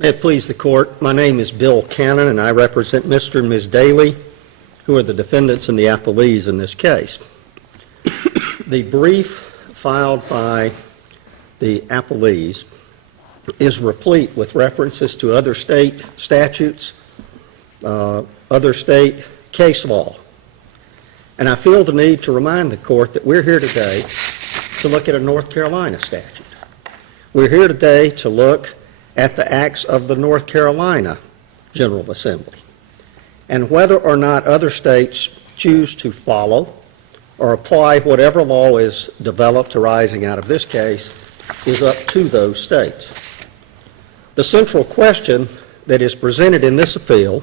May it please the Court, my name is Bill Cannon, and I represent Mr. and Ms. Daly, who are the defendants and the appellees in this case. The brief filed by the appellees is replete with references to other state statutes, other state case law. And I feel the need to remind the Court that we're here today to look at a North Carolina statute. We're here today to look at the acts of the North Carolina General Assembly, and whether or not other states choose to follow or apply whatever law is developed arising out of this case is up to those states. The central question that is presented in this appeal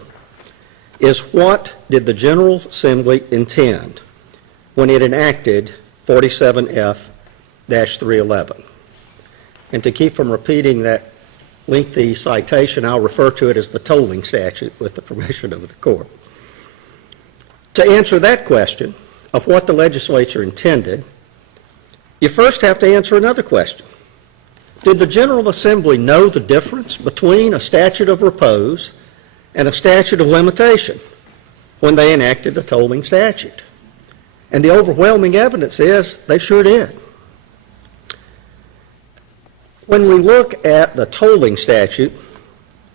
is, what did the General Assembly intend when it enacted 47F-311? And to keep from repeating that lengthy citation, I'll refer to it as the tolling statute with the permission of the Court. To answer that question of what the legislature intended, you first have to answer another question. Did the General Assembly know the difference between a statute of repose and a statute of limitation when they enacted the tolling statute? And the overwhelming evidence is they sure did. When we look at the tolling statute,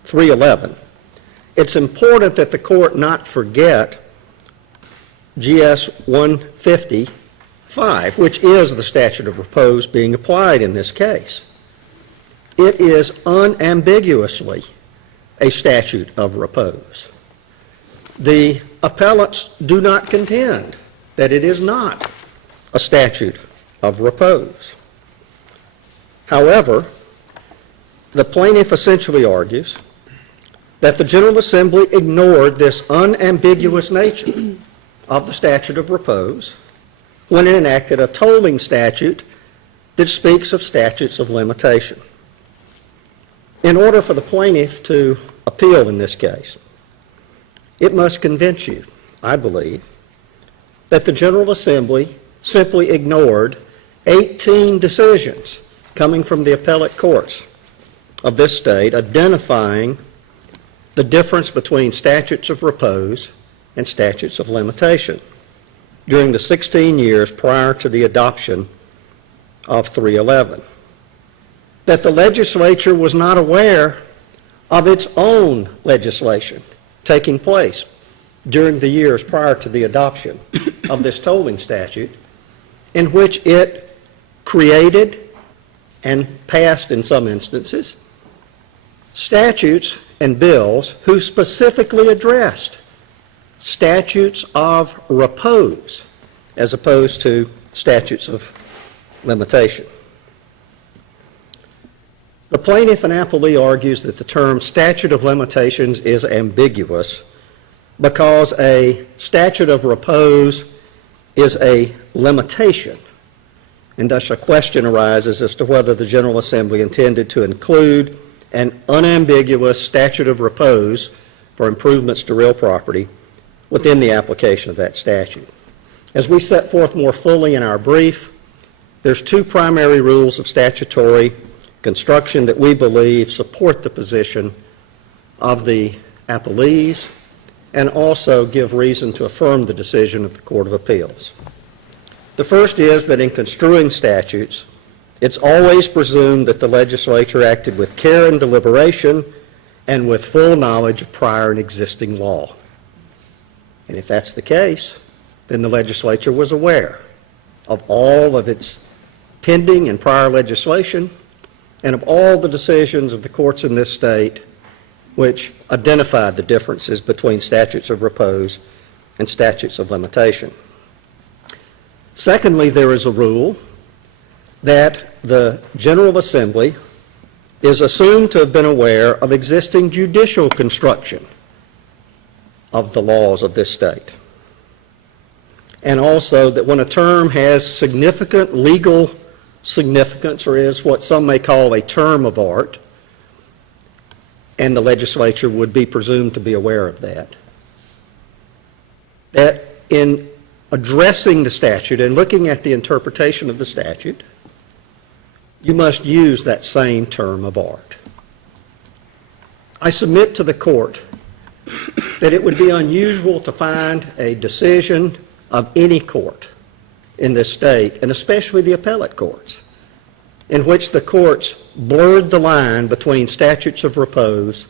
311, it's important that the Court not forget GS 155, which is the statute of repose being applied in this case. It is unambiguously a statute of repose. The appellants do not contend that it is not a statute of repose. However, the plaintiff essentially argues that the General Assembly ignored this unambiguous nature of the statute of repose when it enacted a tolling statute that speaks of statutes of limitation. In order for the plaintiff to appeal in this case, it must convince you, I believe, that the General Assembly simply ignored 18 decisions coming from the appellate courts of this state identifying the difference between statutes of repose and statutes of limitation during the 16 years prior to the adoption of 311. That the legislature was not aware of its own legislation taking place during the years prior to the adoption of this tolling statute, in which it created and passed, in some instances, statutes and bills who specifically addressed statutes of repose as opposed to statutes of limitation. The plaintiff and appellee argues that the term statute of limitations is ambiguous because a statute of repose is a limitation, and thus a question arises as to whether the General Assembly intended to include an unambiguous statute of repose for improvements to real property within the application of that statute. As we set forth more fully in our brief, there's two primary rules of statutory construction that we believe support the position of the appellees and also give reason to affirm the decision of the Court of Appeals. The first is that in construing statutes, it's always presumed that the legislature acted with care and deliberation and with full knowledge of prior and existing law. And if that's the case, then the legislature was aware of all of its pending and prior legislation and of all the decisions of the courts in this state which identified the differences between statutes of repose and statutes of limitation. Secondly, there is a rule that the General Assembly is assumed to have been aware of existing judicial construction of the laws of this state, and also that when a term has significant legal significance, or is what some may call a term of art, and the legislature would be presumed to be aware of that in addressing the statute and looking at the interpretation of the statute, you must use that same term of art. I submit to the court that it would be unusual to find a decision of any court in this state, and especially the appellate courts, in which the courts blurred the line between statutes of repose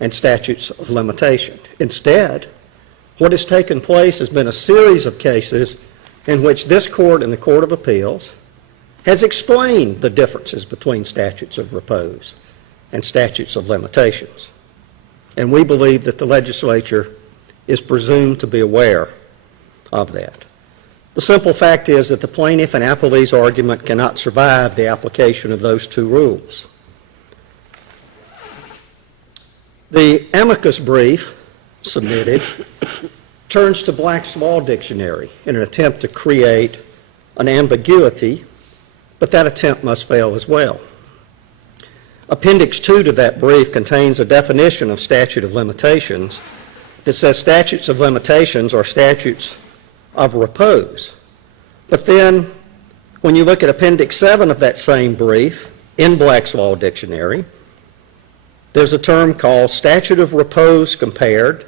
and statutes of limitation. Instead, what has taken place has been a series of cases in which this court and the Court of Appeals has explained the differences between statutes of repose and statutes of limitations. And we believe that the legislature is presumed to be aware of that. The simple fact is that the plaintiff and appellee's argument cannot survive the application of those two rules. The amicus brief submitted turns to Black's Law Dictionary in an attempt to create an ambiguity, but that attempt must fail as well. Appendix 2 to that brief contains a definition of statute of limitations that says statutes of limitations are statutes of repose. But then, when you look at Appendix 7 of that same brief in Black's Law Dictionary, there's a term called statute of repose compared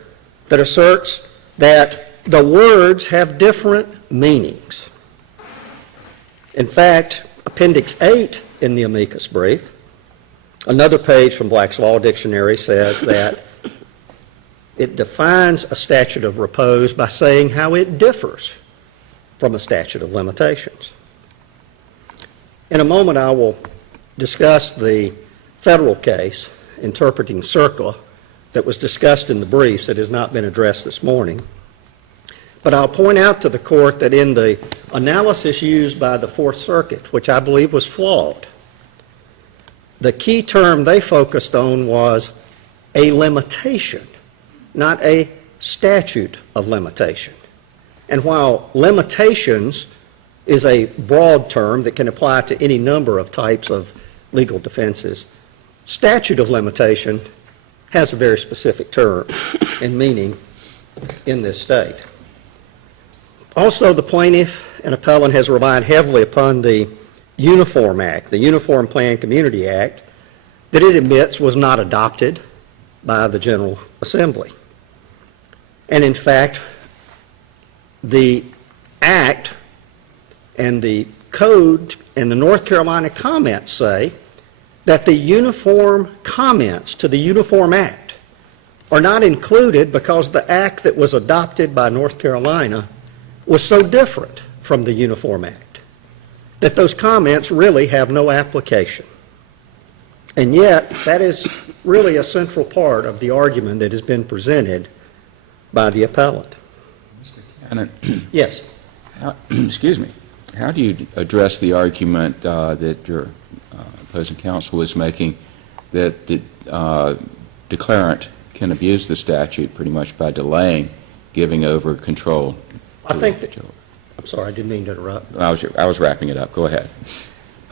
that asserts that the words have different meanings. In fact, Appendix 8 in the amicus brief, another page from Black's Law Dictionary, says that it defines a statute of repose by saying how it differs from a statute of limitations. In a moment, I will discuss the federal case interpreting CERCLA that was discussed in the briefs that has not been addressed this morning. But I'll point out to the court that in the analysis used by the Fourth Circuit, which I believe was flawed, the key term they focused on was a limitation, not a statute of limitation. And while limitations is a broad term that can apply to any number of types of legal defenses, statute of limitation has a very specific term and meaning in this state. Also, the plaintiff and appellant has relied heavily upon the Uniform Act, the Uniform Plan Community Act, that it admits was not adopted by the General Assembly. And in fact, the Act and the Code and the North Carolina comments say that the uniform comments to the Uniform Act are not included because the Act that was adopted by North Carolina was so different from the Uniform Act that those comments really have no application. And yet, that is really a central part of the argument that has been presented by the appellant. Mr. Cannon. Yes. Excuse me. How do you address the argument that your opposing counsel is making that the declarant can abuse the statute pretty much by delaying giving over control? I think that, I'm sorry, I didn't mean to interrupt. I was wrapping it up. Go ahead.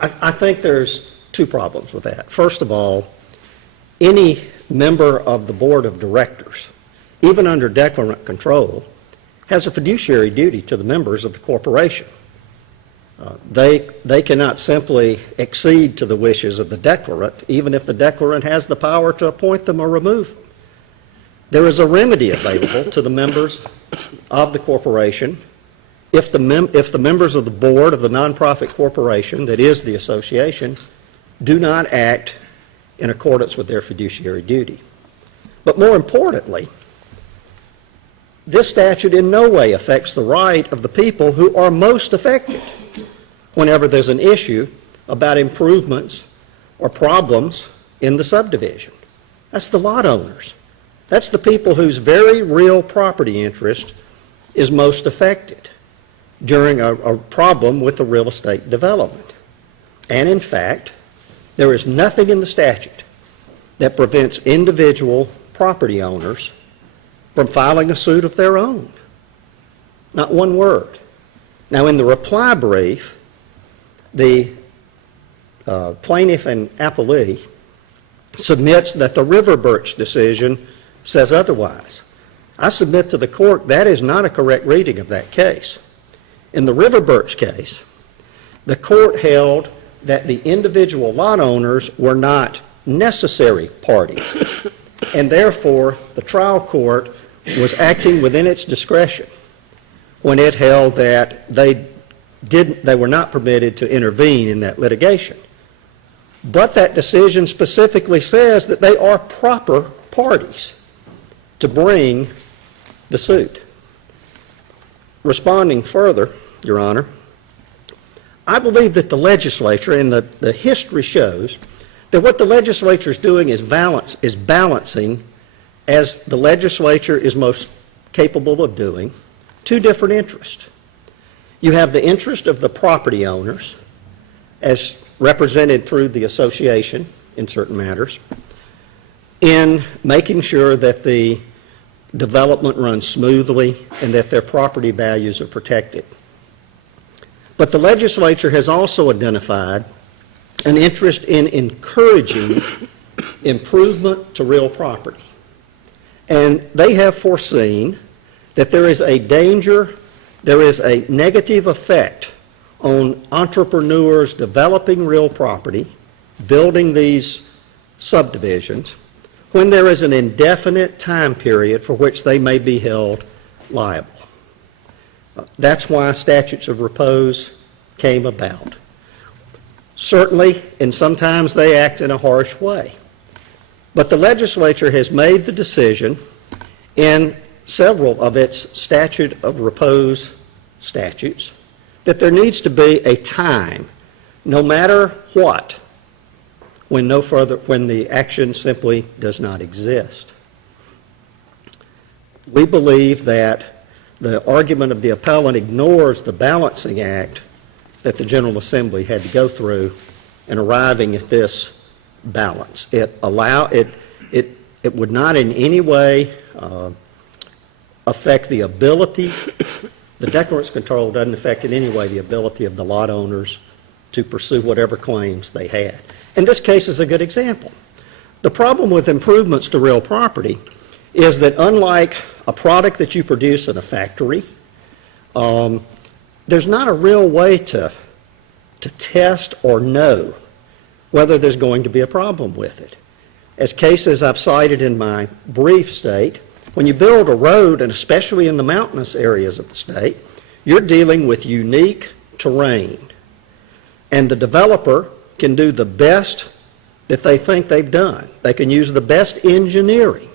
I think there's two problems with that. First of all, any member of the board of directors, even under declarant control, has a fiduciary duty to the members of the corporation. They cannot simply accede to the wishes of the declarant, even if the declarant has the power to appoint them or remove them. There is a remedy available to the members of the corporation if the members of the board of the nonprofit corporation, that is the association, do not act in accordance with their fiduciary duty. But more importantly, this statute in no way affects the right of the people who are most affected whenever there's an issue about improvements or problems in the subdivision. That's the lot owners. That's the people whose very real property interest is most affected during a problem with the real estate development. And in fact, there is nothing in the statute that prevents individual property owners from filing a suit of their own. Not one word. Now, in the reply brief, the plaintiff and appellee submits that the River Birch decision says otherwise. I submit to the court that is not a correct reading of that case. In the River Birch case, the court held that the individual lot owners were not necessary parties And therefore, the trial court was acting within its discretion when it held that they were not permitted to intervene in that litigation. But that decision specifically says that they are proper parties to bring the suit. Responding further, Your Honor, I believe that the legislature, and the history shows, that what the legislature is doing is balancing, as the legislature is most capable of doing, two different interests. You have the interest of the property owners, as represented through the association in certain matters, in making sure that the development runs smoothly and that their property values are protected. But the legislature has also identified an interest in encouraging improvement to real property. And they have foreseen that there is a danger, there is a negative effect on entrepreneurs developing real property, building these subdivisions, when there is an indefinite time period for which they may be held liable. That's why statutes of repose came about. Certainly, and sometimes they act in a harsh way. But the legislature has made the decision in several of its statute of repose statutes that there needs to be a time, no matter what, when the action simply does not exist. We believe that the argument of the appellant ignores the balancing act that the General Assembly had to go through in arriving at this balance. It would not in any way affect the ability, the declarant's control doesn't affect in any way the ability of the lot owners to pursue whatever claims they had. And this case is a good example. The problem with improvements to real property is that unlike a product that you produce in a factory, there's not a real way to test or know whether there's going to be a problem with it. As cases I've cited in my brief state, when you build a road, and especially in the mountainous areas of the state, you're dealing with unique terrain. And the developer can do the best that they think they've done. They can use the best engineering.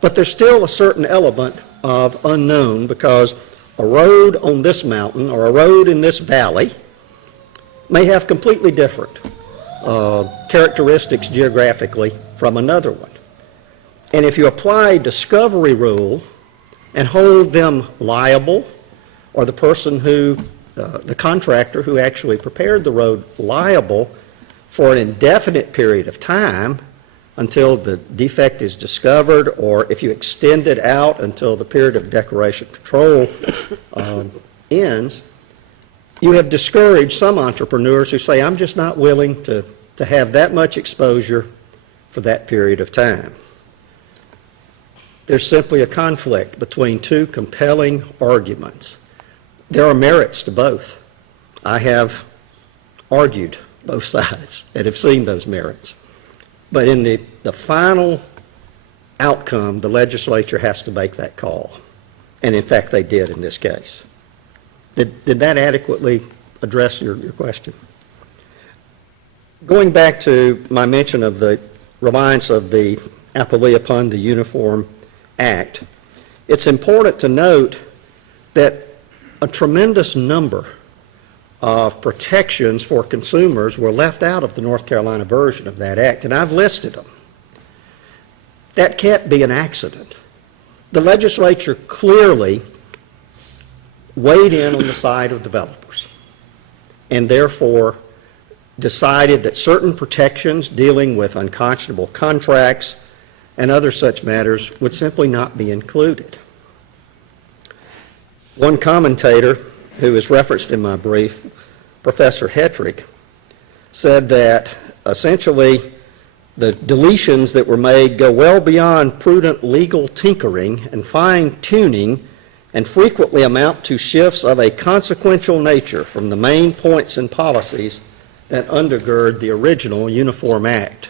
But there's still a certain element of unknown, because a road on this mountain or a road in this valley may have completely different characteristics geographically from another one. And if you apply discovery rule and hold them liable, or the person who, the contractor who actually prepared the road liable for an indefinite period of time until the defect is discovered, or if you extend it out until the period of declaration control ends, you have discouraged some entrepreneurs who say, I'm just not willing to have that much exposure for that period of time. There's simply a conflict between two compelling arguments. There are merits to both. I have argued both sides and have seen those merits. But in the final outcome, the legislature has to make that call. And in fact, they did in this case. Did that adequately address your question? Going back to my mention of the reliance of the appellee upon the Uniform Act, it's important to note that a tremendous number of protections for consumers were left out of the North Carolina version of that act, and I've listed them. That can't be an accident. The legislature clearly weighed in on the side of developers and therefore decided that certain protections dealing with unconscionable contracts and other such matters would simply not be included. One commentator who is referenced in my brief, Professor Hetrick, said that essentially the deletions that were made go well beyond prudent legal tinkering and fine-tuning, and frequently amount to shifts of a consequential nature from the main points and policies that undergird the original Uniform Act.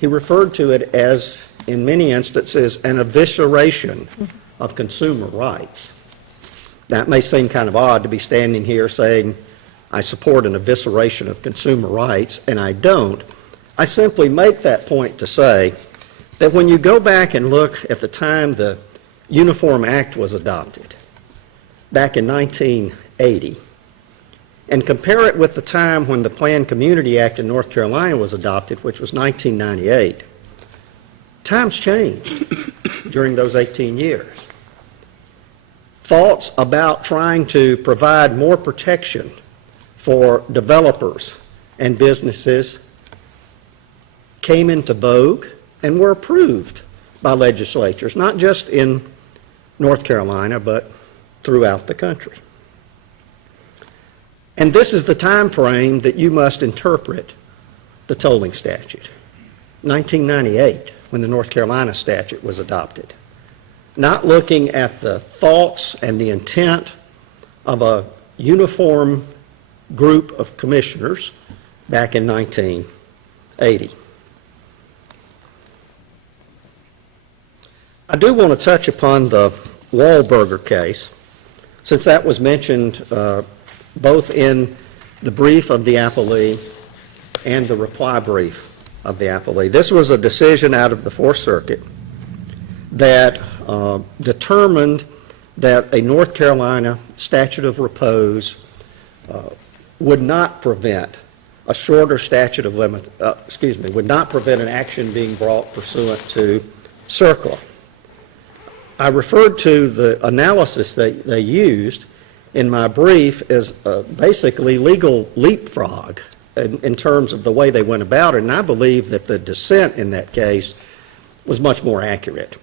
He referred to it as in many instances, an evisceration of consumer rights. That may seem kind of odd to be standing here saying, I support an evisceration of consumer rights, and I don't. I simply make that point to say that when you go back and look at the time the Uniform Act was adopted, back in 1980, and compare it with the time when the Planned Community Act in North Carolina was adopted, which was 1998, times changed during those 18 years. Thoughts about trying to provide more protection for developers and businesses came into vogue and were approved by legislatures, not just in North Carolina, but throughout the country. And this is the time frame that you must interpret the tolling statute. 1998, when the North Carolina statute was adopted. Not looking at the thoughts and the intent of a uniform group of commissioners back in 1980. I do want to touch upon the Wahlberger case, since that was mentioned both in the brief of the appellee and the reply brief of the appellee. This was a decision out of the Fourth Circuit that determined that a North Carolina statute of repose would not prevent a shorter statute of would not prevent an action being brought pursuant to CERCLA. I referred to the analysis that they used in my brief as basically legal leapfrog in terms of the way they went about it, and I believe that the dissent in that case was much more accurate.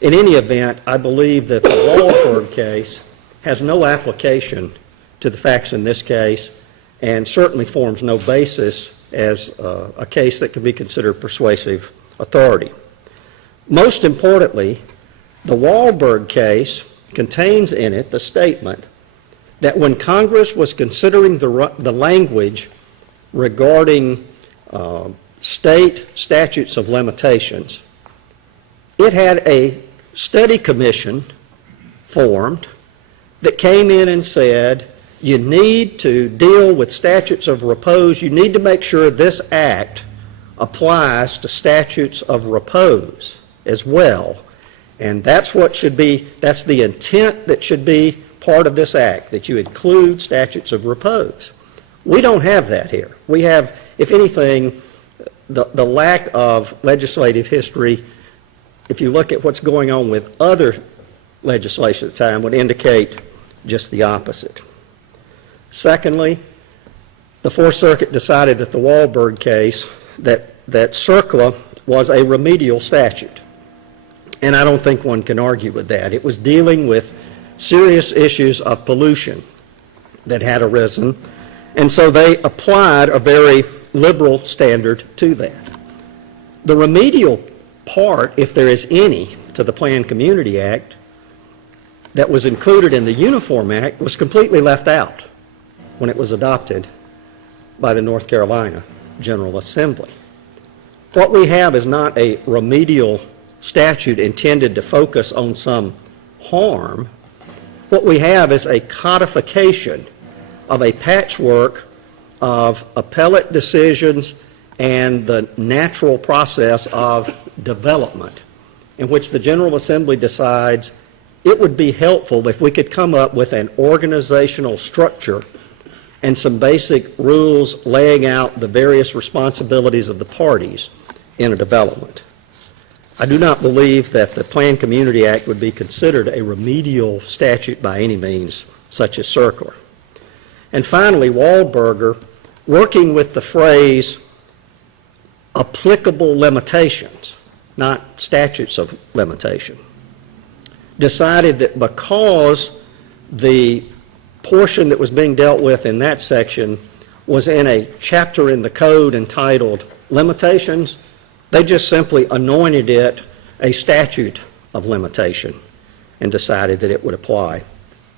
In any event, I believe that the Wahlberg case has no application to the facts in this case and certainly forms no basis as a case that can be considered persuasive authority. Most importantly, the Wahlberg case contains in it the statement that when Congress was considering the language regarding state statutes of limitations, it had a study commission formed that came in and said, you need to deal with statutes of repose. You need to make sure this act applies to statutes of repose as well. And that's what should be, that's the intent that should be part of this act, that you include statutes of repose. We don't have that here. We have, if anything, the lack of legislative history, if you look at what's going on with other legislation at the time, would indicate just the opposite. Secondly, the Fourth Circuit decided that the Wahlberg case, that CERCLA was a remedial statute. And I don't think one can argue with that. It was dealing with serious issues of pollution that had arisen, and so they applied a very liberal standard to that. The remedial part, if there is any, to the Planned Community Act that was included in the Uniform Act was completely left out when it was adopted by the North Carolina General Assembly. What we have is not a remedial statute intended to focus on some harm. What we have is a codification of a patchwork of appellate decisions and the natural process of development, in which the General Assembly decides it would be helpful if we could come up with an organizational structure and some basic rules laying out the various responsibilities of the parties in a development. I do not believe that the Planned Community Act would be considered a remedial statute by any means, such as CERCLA. And finally, Wahlberger, working with the phrase applicable limitations, not statutes of limitation, decided that because the portion that was being dealt with in that section was in a chapter in the code entitled Limitations, they just simply anointed it a statute of limitation and decided that it would apply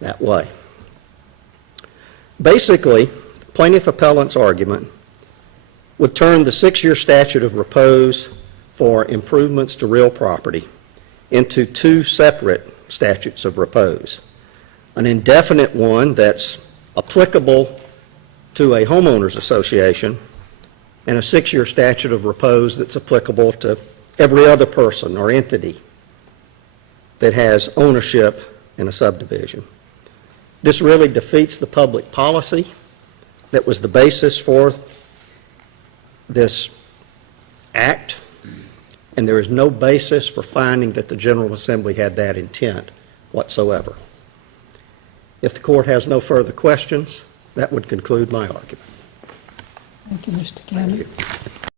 that way. Basically, plaintiff appellant's argument would turn the 6-year statute of repose for improvements to real property into two separate statutes of repose. An indefinite one that's applicable to a homeowners association, and a 6-year statute of repose that's applicable to every other person or entity that has ownership in a subdivision. This really defeats the public policy that was the basis for this act, and there is no basis for finding that the General Assembly had that intent whatsoever. If the court has no further questions, that would conclude my argument. Thank you, Mr. Cannon. Thank you.